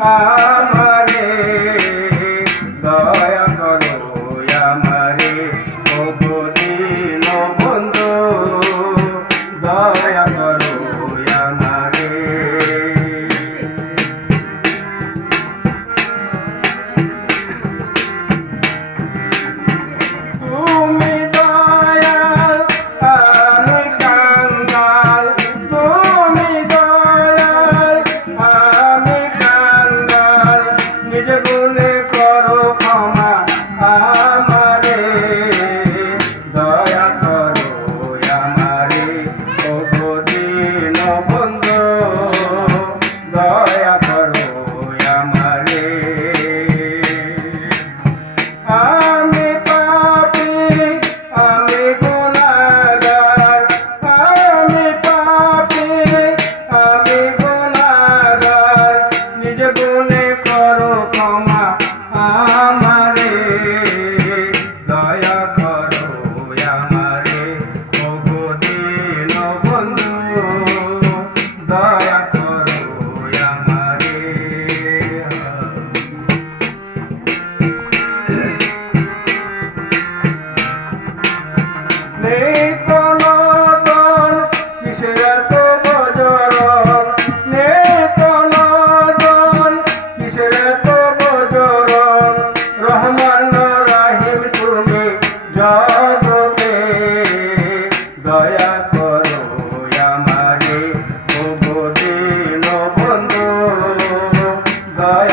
আমারে দয়া করো আমারে ও দিন বন্ধু দয়া করো আমারে তুমি দয়াল আমি কাঙ্গাল তুমি দয়াল আমি কাঙ্গাল নিজ গুণে করো ক্ষমা আমারে দয়া করো আমারে ও দিন বন্ধু দয়া করো আমারে আমি পাপী আমি গুনাহগার আমি পাপী আমি গুনাহগার নিজ গুণে করো ক্ষমা আমারে দয়া করো আমারে ও দিন বন্ধু দয়া করো আমারে নেই কোনো দল কিসের এত বজরন নেই কোনো দল কিসের এত বজরন রহমান রাহিম তুমি জগতে দয়া করো আমারে ও দিন বন্ধু দয়া